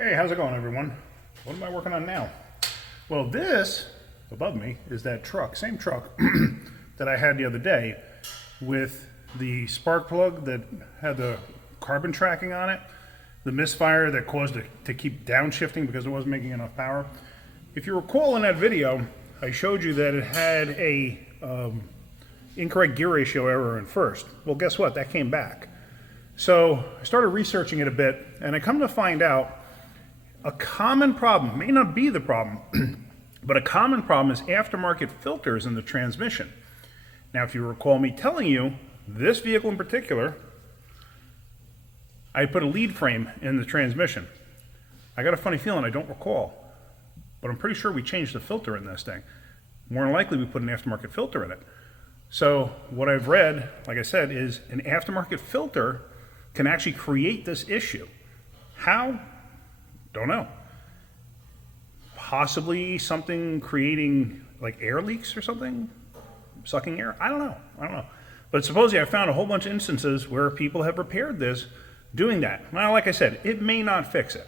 Hey, how's it going, everyone? What am I working on now? Well, this above me is that truck, same truck that I had the other day with the spark plug that had the carbon tracking on it, the misfire that caused it to keep downshifting because it wasn't making enough power. If you recall in that video, I showed you that it had a incorrect gear ratio error in first. Well, guess what? That came back. So I started researching it a bit, and I come to find out a common problem, may not be the problem, but a common problem is aftermarket filters in the transmission. Now, if you recall me telling you, this vehicle in particular, I put a lead frame in the transmission. I got a funny feeling, I don't recall, but I'm pretty sure we changed the filter in this thing. More than likely, we put an aftermarket filter in it. So what I've read, like I said, is an aftermarket filter can actually create this issue. How? Don't know. Possibly something creating like air leaks or something? Sucking air? I don't know. But supposedly I found a whole bunch of instances where people have repaired this doing that. Now, like I said, it may not fix it.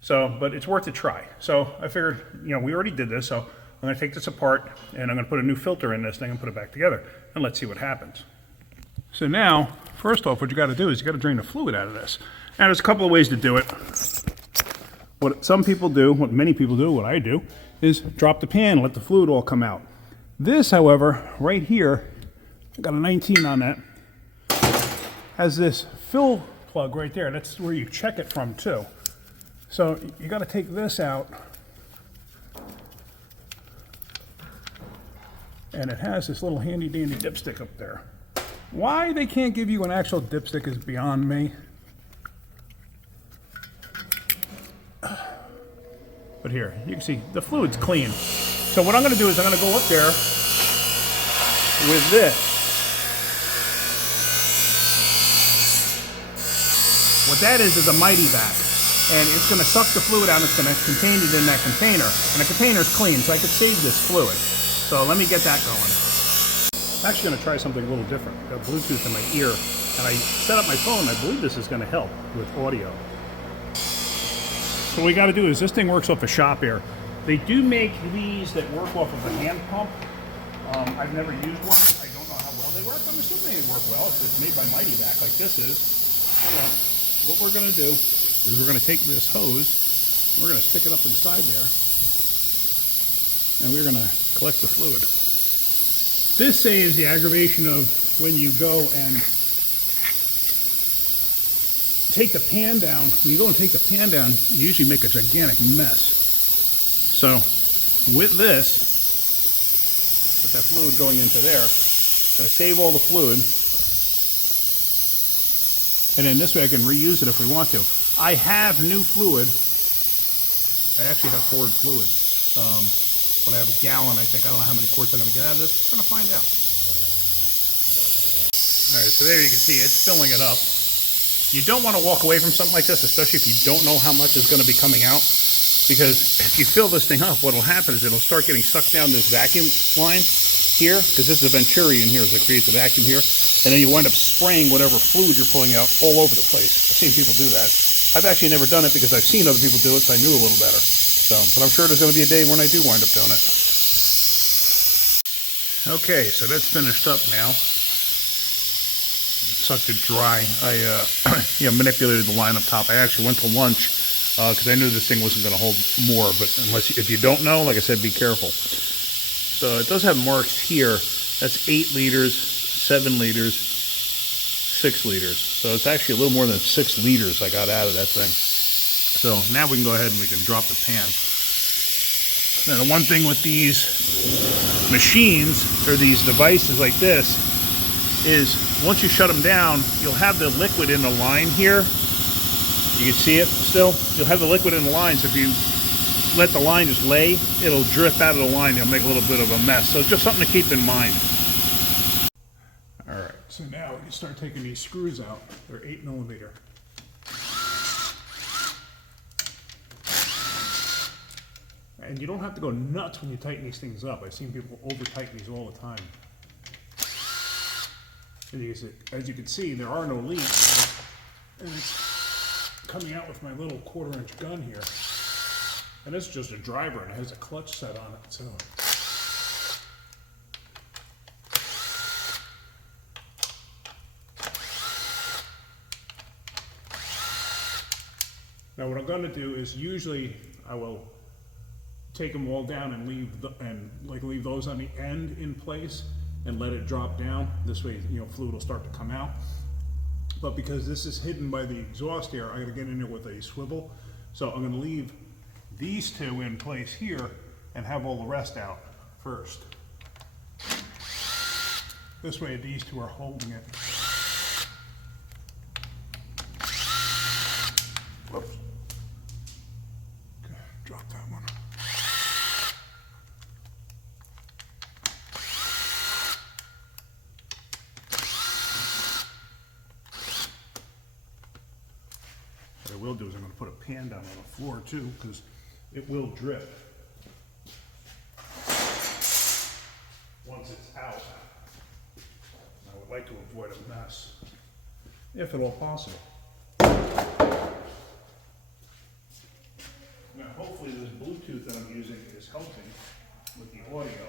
So, but it's worth a try. So I figured, we already did this, so I'm going to take this apart and I'm going to put a new filter in this thing and put it back together. And let's see what happens. So now, first off, what you got to do is you got to drain the fluid out of this. Now, there's a couple of ways to do it. What some people do, what many people do, what I do, is drop the pan and let the fluid all come out. This, however, right here, I got a 19 on that, has this fill plug right there. That's where you check it from too. So you got to take this out, and it has this little handy dandy dipstick up there. Why they can't give you an actual dipstick is beyond me. But here, you can see the fluid's clean. So what I'm going to do is I'm going to go up there with this. What that is a Mityvac. And it's going to suck the fluid out and it's going to contain it in that container. And the container's clean, so I could save this fluid. So let me get that going. I'm actually going to try something a little different. I've got Bluetooth in my ear, and I set up my phone. I believe this is going to help with audio. So what we got to do is this thing works off of shop air. They do make these that work off of a hand pump. I've never used one. I don't know how well they work. I'm assuming they work well. It's made by Mityvac like this is. So what we're going to do is we're going to take this hose, we're going to stick it up inside there, and we're going to collect the fluid. This saves the aggravation of when you go and take the pan down. When you go and take the pan down, you usually make a gigantic mess. So with this, with that fluid going into there, I'm going to save all the fluid, and then this way I can reuse it if we want to. I have new fluid. I actually have poured fluid. But I have a gallon, I think. I don't know how many quarts I'm going to get out of this. I'm going to find out. All right, so there you can see it's filling it up. You don't want to walk away from something like this, especially if you don't know how much is going to be coming out. Because if you fill this thing up, what will happen is it'll start getting sucked down this vacuum line here, because this is a Venturi in here, so it creates a vacuum here. And then you wind up spraying whatever fluid you're pulling out all over the place. I've seen people do that. I've actually never done it because I've seen other people do it, so I knew a little better. So, but I'm sure there's going to be a day when I do wind up doing it. Okay, so that's finished up now. Sucked it dry. I manipulated the line up top. I actually went to lunch because I knew this thing wasn't going to hold more. But if you don't know, like I said, be careful. So it does have marks here. That's 8 liters, 7 liters, 6 liters. So it's actually a little more than 6 liters I got out of that thing. So now we can go ahead and we can drop the pan. Now the one thing with these machines or these devices like this is once you shut them down, you'll have the liquid in the line here. You can see it still. You'll have the liquid in the line, so if you let the line just lay, it'll drip out of the line. It'll make a little bit of a mess. So it's just something to keep in mind. All right, so now we can start taking these screws out. They're 8mm. And you don't have to go nuts when you tighten these things up. I've seen people over-tighten these all the time. As you can see, there are no leaks. And it's coming out with my little 1/4-inch gun here. And it's just a driver and it has a clutch set on it, so. Now what I'm going to do is usually I will take them all down and leave those on the end in place and let it drop down. This way, you know, fluid will start to come out. But because this is hidden by the exhaust air, I got to get in there with a swivel. So I'm going to leave these two in place here and have all the rest out first. This way these two are holding it. Whoops. Okay, drop that one. What I will do is I'm going to put a pan down on the floor too, because it will drip once it's out. I would like to avoid a mess, if at all possible. Now hopefully this Bluetooth that I'm using is helping with the audio.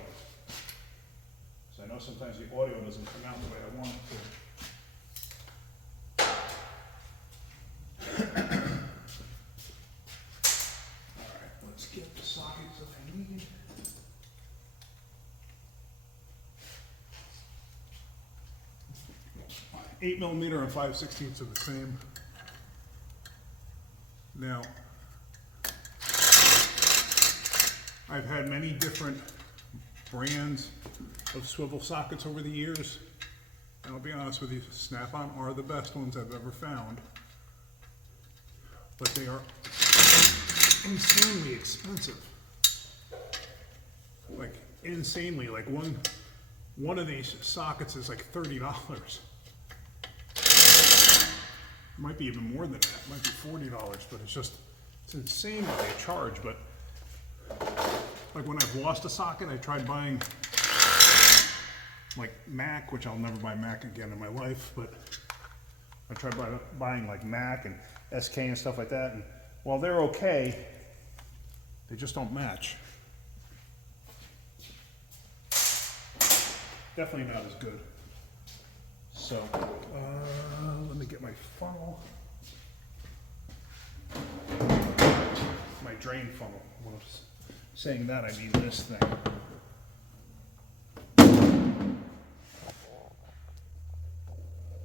So I know sometimes the audio doesn't come out the way I want it to. Alright, let's get the sockets that I need. Eight millimeter and 5/16 are the same. Now, I've had many different brands of swivel sockets over the years. And I'll be honest with you, Snap-on are the best ones I've ever found. But they are insanely expensive. Like, insanely. Like one of these sockets is like $30. Might be even more than that. It might be $40, but it's insane what they charge. But like when I've lost a socket, I tried buying like Mac, which I'll never buy Mac again in my life, but I tried buying like Mac and SK and stuff like that, and while they're okay, they just don't match. Definitely not as good. So, let me get my funnel. My drain funnel. When I'm saying that, I mean this thing.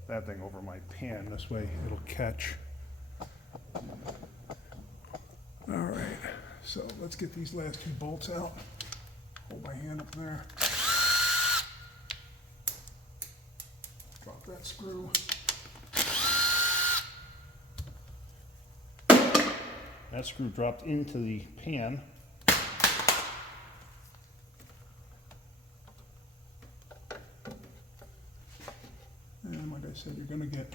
That thing over my pan. This way it'll catch. All right, so let's get these last two bolts out. Hold my hand up there. Drop that screw. That screw dropped into the pan. And like I said, you're going to get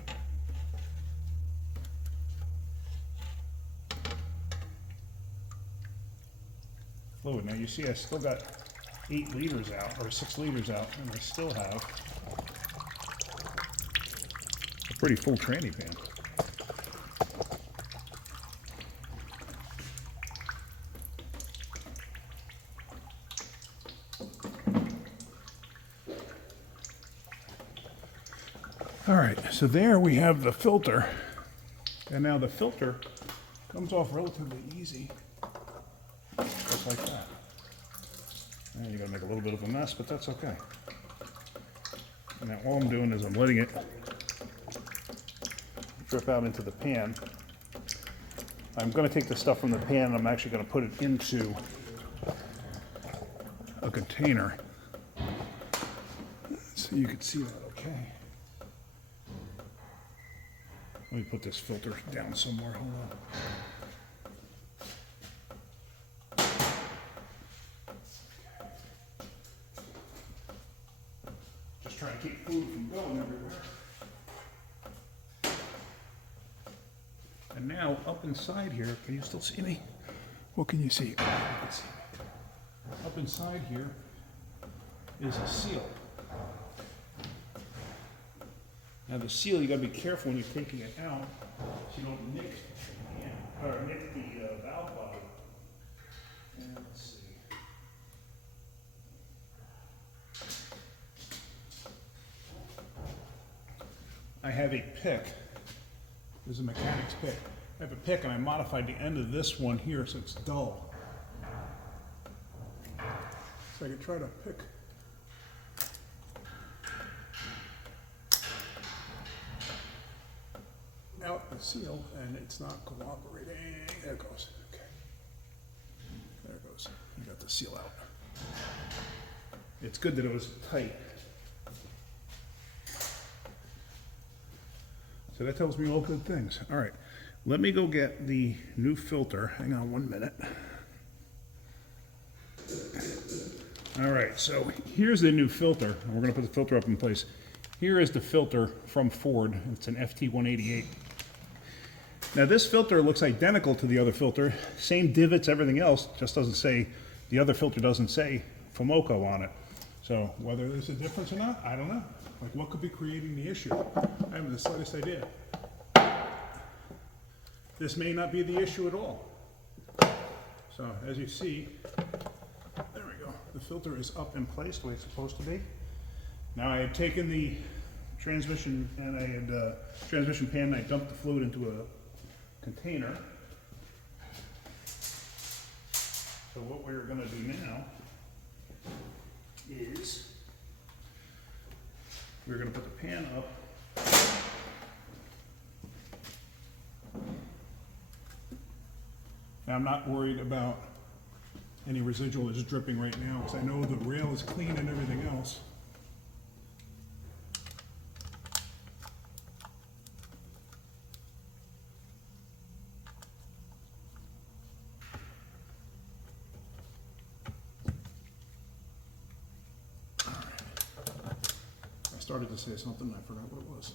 fluid. Now you see I still got 8 liters out, or 6 liters out, and I still have a pretty full tranny pan. All right, so there we have the filter, and now the filter comes off relatively easy, just like that. And you're gonna make a little bit of a mess, but that's okay. And now all I'm doing is I'm letting it drip out into the pan. I'm gonna take the stuff from the pan and I'm actually gonna put it into a container so you can see that okay. Let me put this filter down somewhere, hold on. Just trying to keep food from going everywhere. And now up inside here, can you still see me? What can you see? You can see me. Up inside here is a seal. Now the seal, you gotta be careful when you're taking it out, so you don't nick the valve body. And let's see. I have a pick. This is a mechanic's pick. I have a pick and I modified the end of this one here so it's dull. So I can try to pick out the seal and it's not cooperating. There it goes. Okay. There it goes. You got the seal out. It's good that it was tight. So that tells me all good things. All right, let me go get the new filter. Hang on 1 minute. All right, so here's the new filter. And we're gonna put the filter up in place. Here is the filter from Ford. It's an FT188. Now this filter looks identical to the other filter. Same divots, everything else, just doesn't say, the other filter doesn't say Fomoco on it. So whether there's a difference or not, I don't know. Like what could be creating the issue? I haven't the slightest idea. This may not be the issue at all. So as you see, there we go. The filter is up in place the way it's supposed to be. Now I had taken the transmission and I had transmission pan and I dumped the fluid into a container. So what we're going to do now is we're going to put the pan up. Now I'm not worried about any residual that's dripping right now because I know the rail is clean and everything else. I started to say something and I forgot what it was.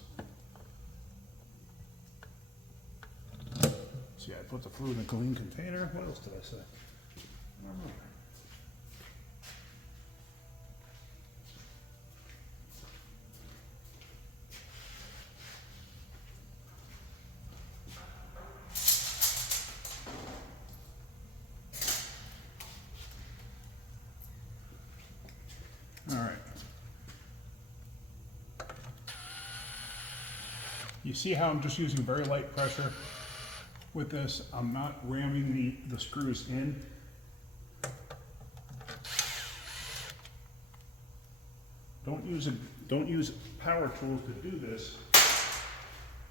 See, I put the fluid in a clean container. What else did I say? I don't know. All right. You see how I'm just using very light pressure with this? I'm not ramming the screws in. Don't use power tools to do this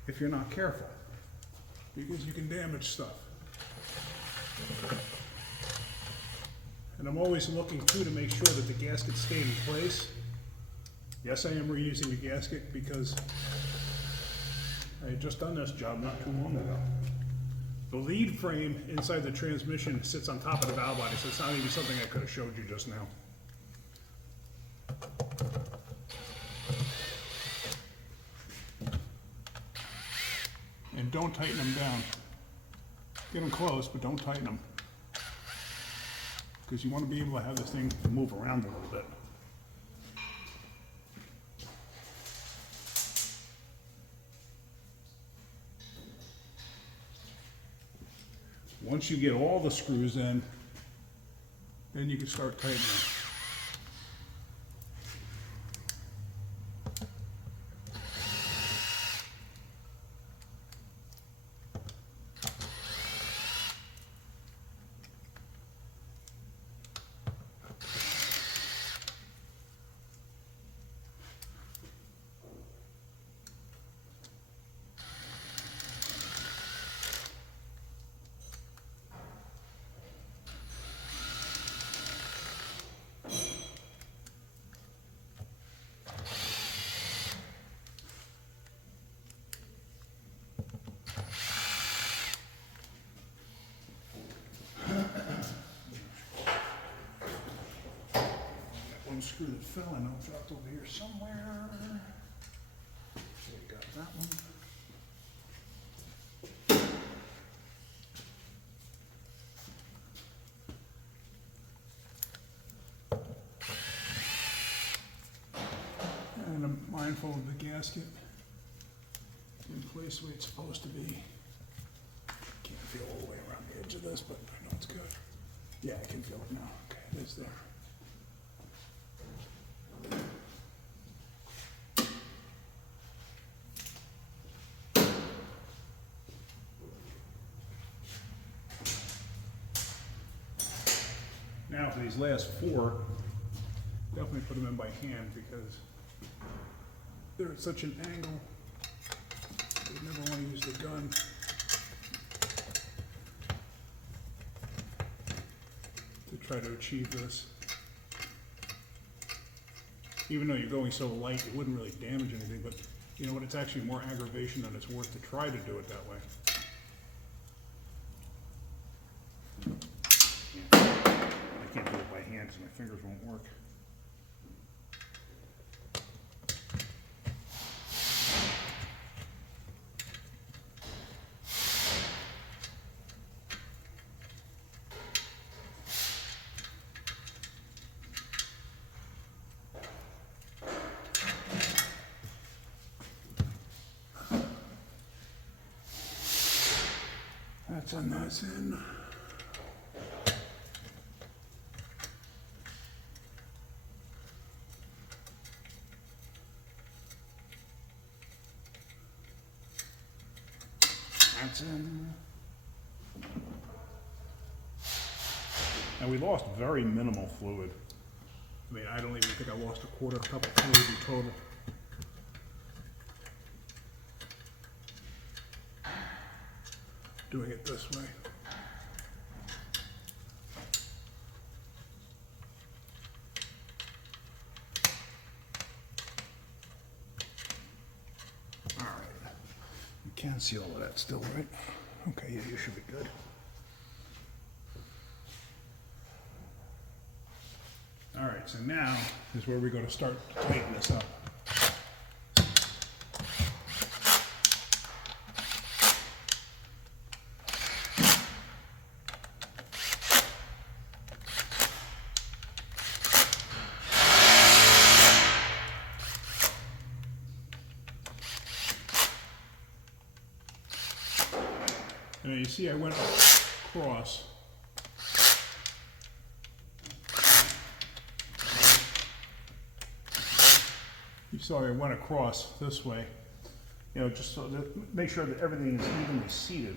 if you're not careful, because you can damage stuff. And I'm always looking too to make sure that the gaskets stay in place. Yes, I am reusing the gasket because I had just done this job not too long ago. The lead frame inside the transmission sits on top of the valve body, so it's not even something I could have showed you just now. And don't tighten them down. Get them close, but don't tighten them. Because you want to be able to have this thing move around a little bit. Once you get all the screws in, then you can start tightening them. Screw that fell and I'll dropped over here somewhere. So we got that one. And I'm mindful of the gasket. place where it's supposed to be. Can't feel all the way around the edge of this, but I know it's good. Yeah, I can feel it now. Okay, it is there. Now for these last four, definitely put them in by hand because they're at such an angle. You never want to use the gun. To try to achieve this. Even though you're going so light, it wouldn't really damage anything, but you know what, it's actually more aggravation than it's worth to try to do it that way. I can't do it by hand because my fingers won't work. That's a nice end. That's in. And we lost very minimal fluid. I mean, I don't even think I lost a quarter cup of fluid in total. Doing it this way. All right. You can see all of that still, right? Okay, yeah, you should be good. All right, so now is where we're going to start to tighten this up. Now you see I went across. You saw I went across this way, you know, just so to make sure that everything is evenly seated.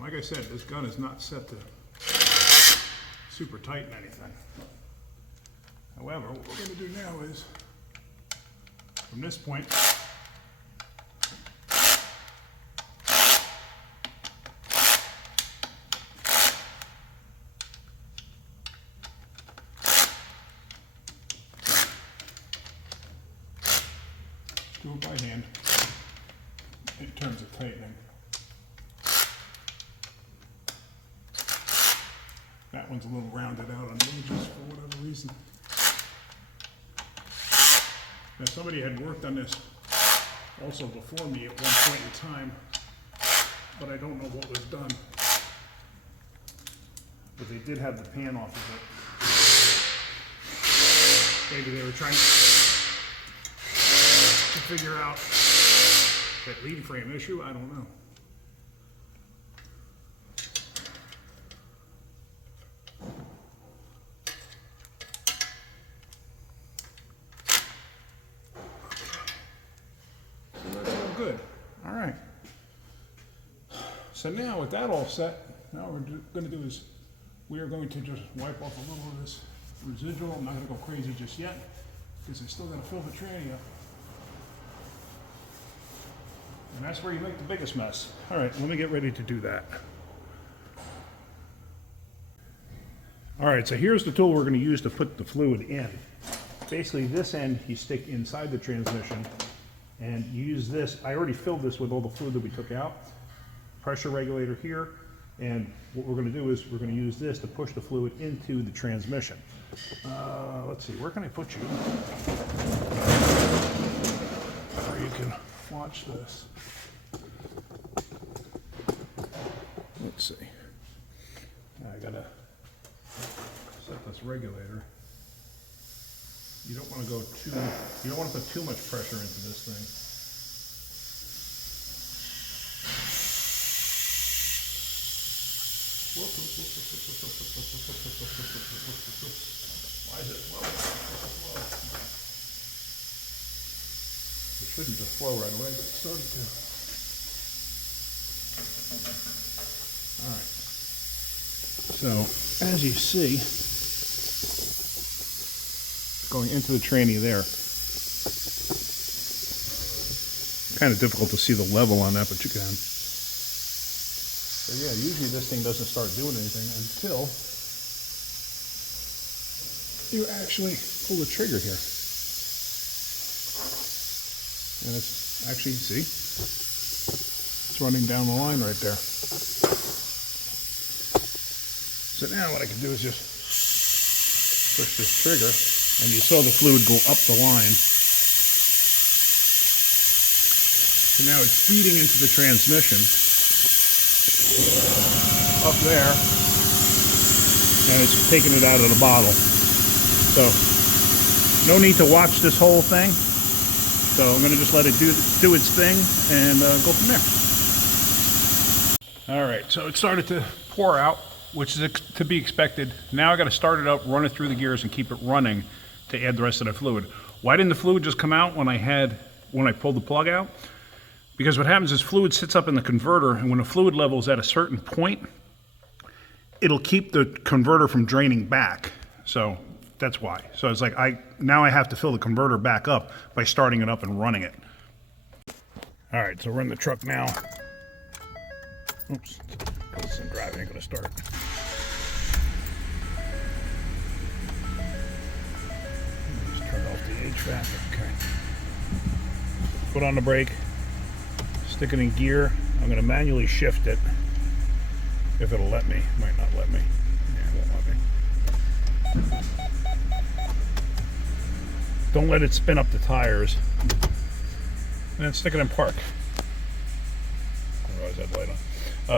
Like I said, this gun is not set to super tighten anything. However, what we're going to do now is, from this point, do it by hand in terms of tightening. That one's a little rounded out on the edges for whatever reason. Now somebody had worked on this also before me at one point in time, but I don't know what was done. But they did have the pan off of it. Maybe they were trying to figure out that lead frame issue, I don't know. Good. All right. So now with that all set, now what we're going to do is we are going to just wipe off a little of this residual. I'm not going to go crazy just yet because I still got to fill the tranny up. And that's where you make the biggest mess. All right, let me get ready to do that. All right, so here's the tool we're going to use to put the fluid in. Basically, this end you stick inside the transmission. And you use this, I already filled this with all the fluid that we took out. Pressure regulator here. And what we're going to do is we're going to use this to push the fluid into the transmission. Let's see, where can I put you? Or you can watch this. Let's see. I gotta set this regulator. You don't want to go too, you don't want to put too much pressure into this thing. Why is it slow? It shouldn't just flow right away, but it started to. Alright. So, as you see, going into the tranny there. Kind of difficult to see the level on that, but you can. So yeah, usually this thing doesn't start doing anything until you actually pull the trigger here. And it's actually, see, it's running down the line right there. So now what I can do is just push this trigger, and you saw the fluid go up the line. So now it's feeding into the transmission up there, and it's taking it out of the bottle. So no need to watch this whole thing. So I'm going to just let it do its thing and go from there. All right, so it started to pour out, which is to be expected. Now I got to start it up, run it through the gears, and keep it running to add the rest of the fluid. Why didn't the fluid just come out when I pulled the plug out? Because what happens is fluid sits up in the converter, and when the fluid level is at a certain point, it'll keep the converter from draining back. So that's why. So it's like now I have to fill the converter back up by starting it up and running it. All right, so we're in the truck now. Oops, this isn't driving, ain't gonna start. Just turn off the HVAC, okay. Put on the brake, stick it in gear. I'm gonna manually shift it, if it'll let me. Might not let me. Yeah, it won't let me. Don't let it spin up the tires. And then stick it in park. Why is that light on?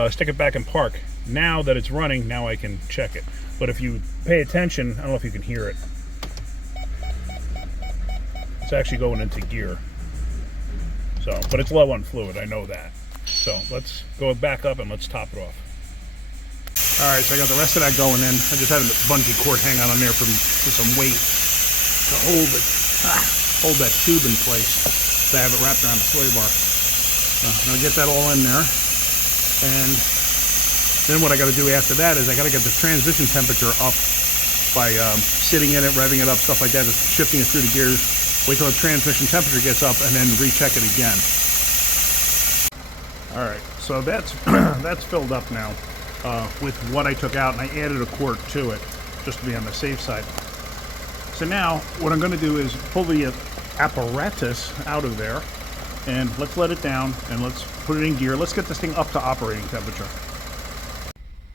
Stick it back in park. Now that it's running, now I can check it. But if you pay attention, I don't know if you can hear it. It's actually going into gear. So, but it's low on fluid, I know that. So let's go back up and let's top it off. All right, so I got the rest of that going in. I just had a bungee cord hang on there for some weight to hold that tube in place. So I have it wrapped around the sway bar. I'm gonna get that all in there. And then what I got to do after that is I got to get the transmission temperature up by sitting in it, revving it up, stuff like that, just shifting it through the gears. Wait till the transmission temperature gets up and then recheck it again. All right, so that's that's filled up now with what I took out, and I added a quart to it just to be on the safe side. So now what I'm going to do is pull the apparatus out of there, and let's let it down and let's put it in gear. Let's get this thing up to operating temperature.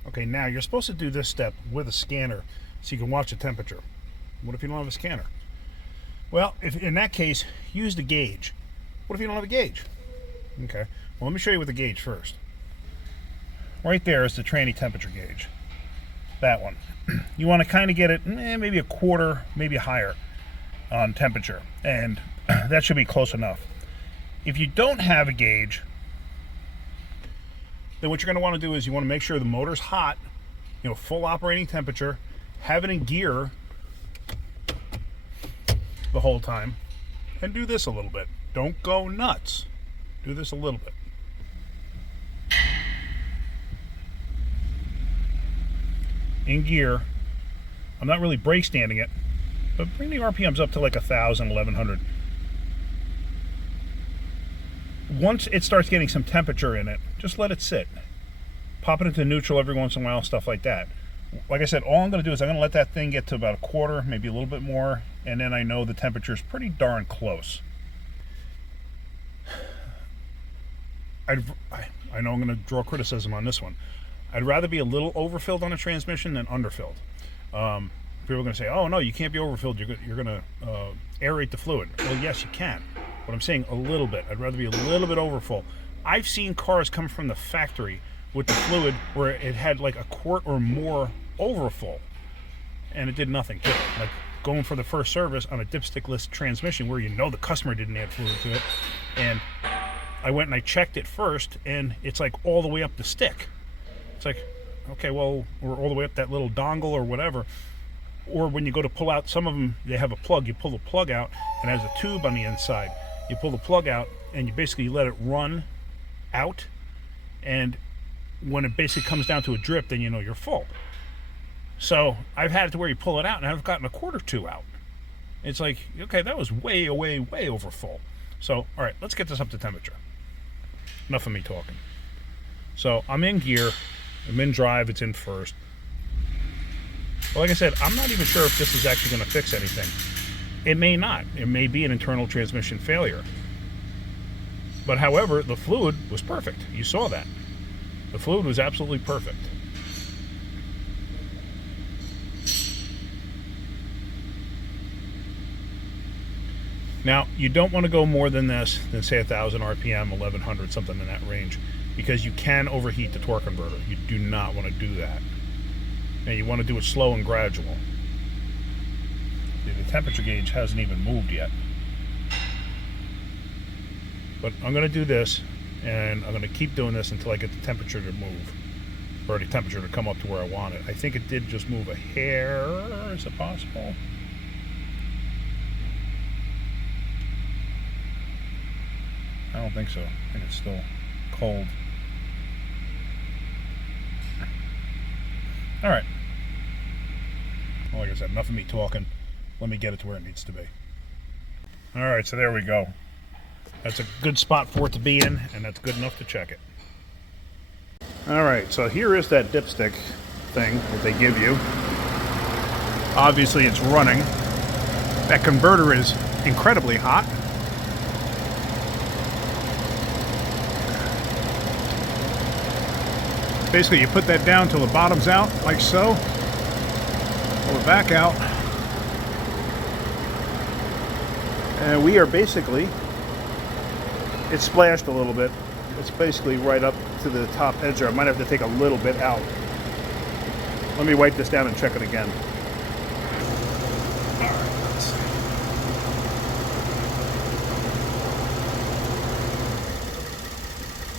Okay, now you're supposed to do this step with a scanner so you can watch the temperature. What if you don't have a scanner? Well, if in that case, use the gauge. What if you don't have a gauge? Okay, well, let me show you with the gauge first. Right there is the tranny temperature gauge. That one. You want to kind of get it maybe a quarter, maybe higher on temperature, and that should be close enough. If you don't have a gauge, then what you're going to want to do is you want to make sure the motor's hot, full operating temperature, have it in gear the whole time, and do this a little bit. Don't go nuts. Do this a little bit. In gear. I'm not really brake standing it, but bring the RPMs up to like 1,000, 1,100. Once it starts getting some temperature in it, just let it sit. Pop it into neutral every once in a while, stuff like that. Like I said, all I'm going to do is I'm going to let that thing get to about a quarter, maybe a little bit more, and then I know the temperature is pretty darn close. I know I'm going to draw criticism on this one. I'd rather be a little overfilled on a transmission than underfilled. People are going to say, oh no, you can't be overfilled, you're going to aerate the fluid. Well, yes, you can. What I'm saying, a little bit. I'd rather be a little bit overfull. I've seen cars come from the factory with the fluid where it had like a quart or more overfull, and it did nothing to it. Like going for the first service on a dipstick-less transmission where you know the customer didn't add fluid to it, and I went and I checked it first, and it's like all the way up the stick. It's like, okay, well, we're all the way up that little dongle or whatever. Or when you go to pull out, some of them, they have a plug. You pull the plug out, and it has a tube on the inside. You pull the plug out, and you basically let it run out, and when it basically comes down to a drip, then you know you're full. So I've had it to where you pull it out, and I've gotten a quart or two out. It's like, okay, that was way, way, way over full. So, all right, let's get this up to temperature. Enough of me talking. So I'm in gear. I'm in drive. It's in first. Well, like I said, I'm not even sure if this is actually going to fix anything. It may not. It may be an internal transmission failure. But however, the fluid was perfect. You saw that. The fluid was absolutely perfect. Now, you don't want to go more than this, than say 1,000 RPM, 1,100, something in that range, because you can overheat the torque converter. You do not want to do that. And you want to do it slow and gradual. See, the temperature gauge hasn't even moved yet. But I'm going to do this, and I'm going to keep doing this until I get the temperature to move, or the temperature to come up to where I want it. I think it did just move a hair. Is it possible? I don't think so. I think it's still cold. All right. Well, like I said, enough of me talking. Let me get it to where it needs to be. All right, so there we go. That's a good spot for it to be in, and that's good enough to check it. All right, so here is that dipstick thing that they give you. Obviously, it's running. That converter is incredibly hot. Basically, you put that down till the bottom's out, like so. Pull it back out. And we are basically, it's splashed a little bit. It's basically right up to the top edge there. I might have to take a little bit out. Let me wipe this down and check it again. All right, let's see.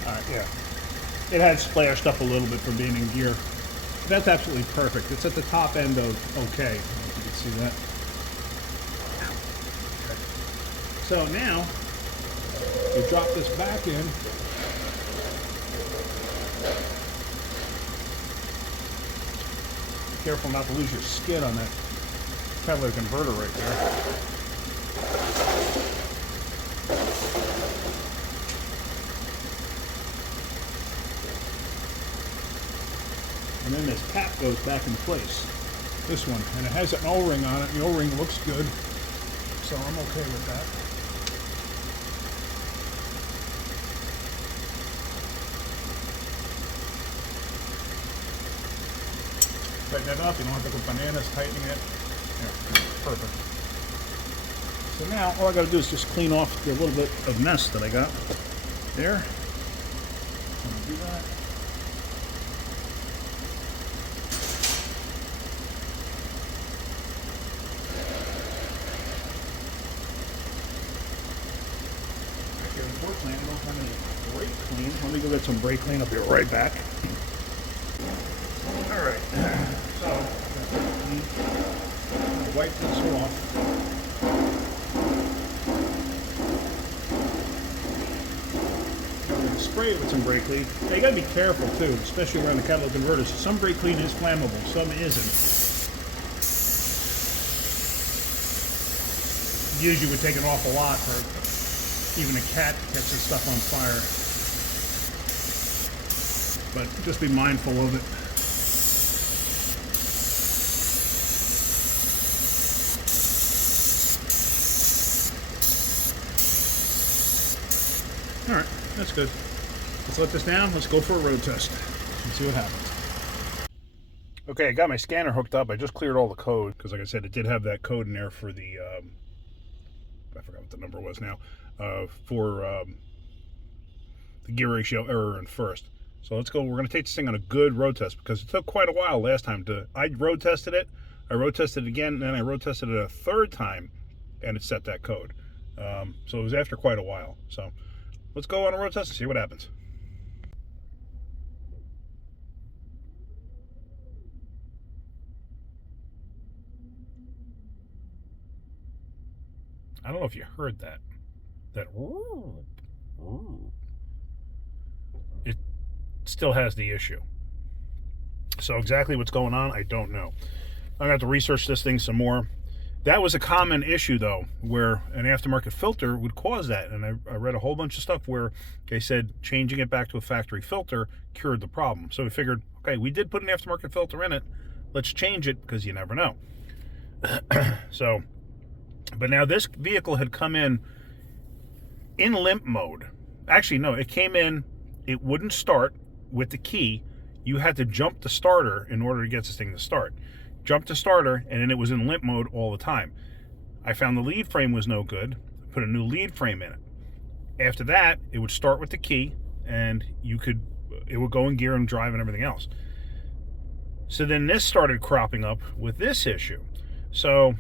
All right, yeah. It had splashed up a little bit from being in gear. That's absolutely perfect. It's at the top end of okay. I don't know if you can see that. Okay. So now, you drop this back in. Be careful not to lose your skid on that catalytic converter right there. And then this cap goes back in place. This one. And it has an O-ring on it. The O-ring looks good. So I'm okay with that. Tighten that up. You don't have to go bananas tightening it. Yeah, perfect. So now all I got to do is just clean off the little bit of mess that I got there. I'm going to do that. Unfortunately, I don't have any brake clean. Let me go get some brake clean. I'll be right back. All right. So, I'll wipe this off. I'm going to spray it with some brake clean. Now, you got to be careful too, especially around the catalytic converters. Some brake clean is flammable, some isn't. Usually would take an awful lot for even a cat catches stuff on fire. But just be mindful of it. Alright, that's good. Let's let this down. Let's go for a road test and see what happens. Okay, I got my scanner hooked up. I just cleared all the code because, like I said, it did have that code in there for the I forgot what the number was now. for the gear ratio error in first. So let's go. We're going to take this thing on a good road test because it took quite a while last time. I road tested it, I road tested it again, and then I road tested it a third time, and it set that code. So it was after quite a while. So let's go on a road test and see what happens. I don't know if you heard that. It still has the issue. So exactly what's going on, I don't know. I'm going to have to research this thing some more. That was a common issue, though, where an aftermarket filter would cause that. And I read a whole bunch of stuff where they said changing it back to a factory filter cured the problem. So we figured, okay, we did put an aftermarket filter in it. Let's change it because you never know. So, but now this vehicle had come in limp mode. Actually, no, it came in, it wouldn't start with the key. You had to jump the starter in order to get this thing to start. Jump the starter, and then it was in limp mode all the time. I found the lead frame was no good. Put a new lead frame in it. After that, it would start with the key, and it would go in gear and drive and everything else. So then this started cropping up with this issue. So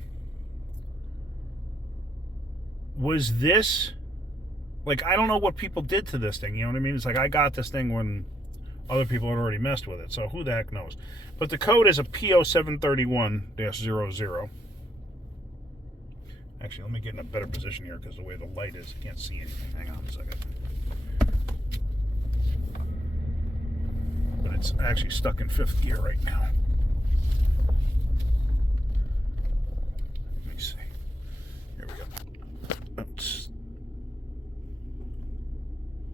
was this, like, I don't know what people did to this thing, you know what I mean? It's like I got this thing when other people had already messed with it, so who the heck knows? But the code is a PO731-00. Actually, let me get in a better position here because the way the light is, I can't see anything. Hang on a second. But it's actually stuck in 5th gear right now. Let me see. Here we go. That's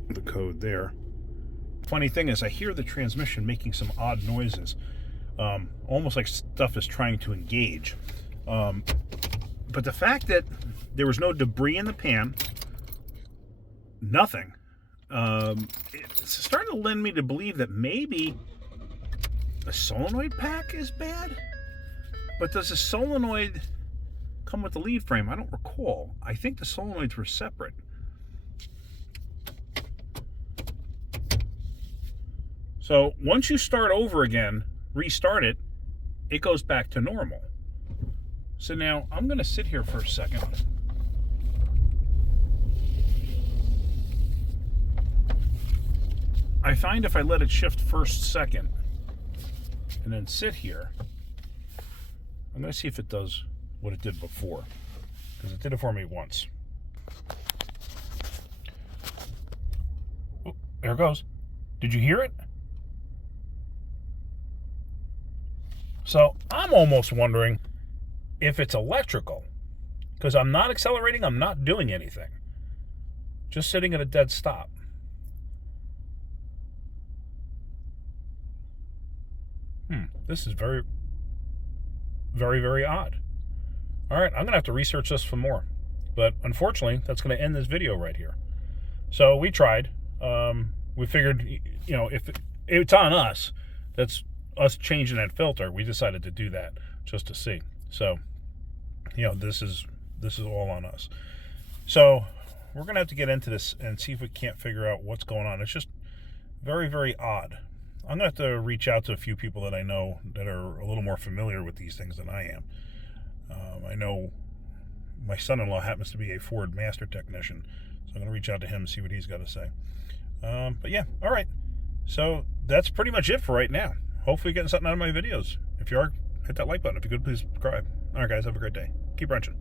the code there. Funny thing is, I hear the transmission making some odd noises, almost like stuff is trying to engage. But the fact that there was no debris in the pan, nothing, it's starting to lend me to believe that maybe the solenoid pack is bad. But does the solenoid come with the lead frame? I don't recall. I think the solenoids were separate. So once you start over again, restart it, it goes back to normal. So now I'm going to sit here for a second. I find if I let it shift first, second, and then sit here, I'm going to see if it does what it did before, because it did it for me once. Oh, there it goes. Did you hear it? So I'm almost wondering if it's electrical, because I'm not accelerating, I'm not doing anything. Just sitting at a dead stop. This is very, very, very odd. All right, I'm going to have to research this for more. But unfortunately, that's going to end this video right here. So we tried. We figured, you know, if it's on us, that's us changing that filter. We decided to do that just to see. So, you know, this is all on us. So we're going to have to get into this and see if we can't figure out what's going on. It's just very, very odd. I'm going to have to reach out to a few people that I know that are a little more familiar with these things than I am. I know my son-in-law happens to be a Ford master technician, so I'm going to reach out to him and see what he's got to say. But yeah, all right. So that's pretty much it for right now. Hopefully you're getting something out of my videos. If you are, hit that like button. If you could, please subscribe. All right, guys, have a great day. Keep wrenching.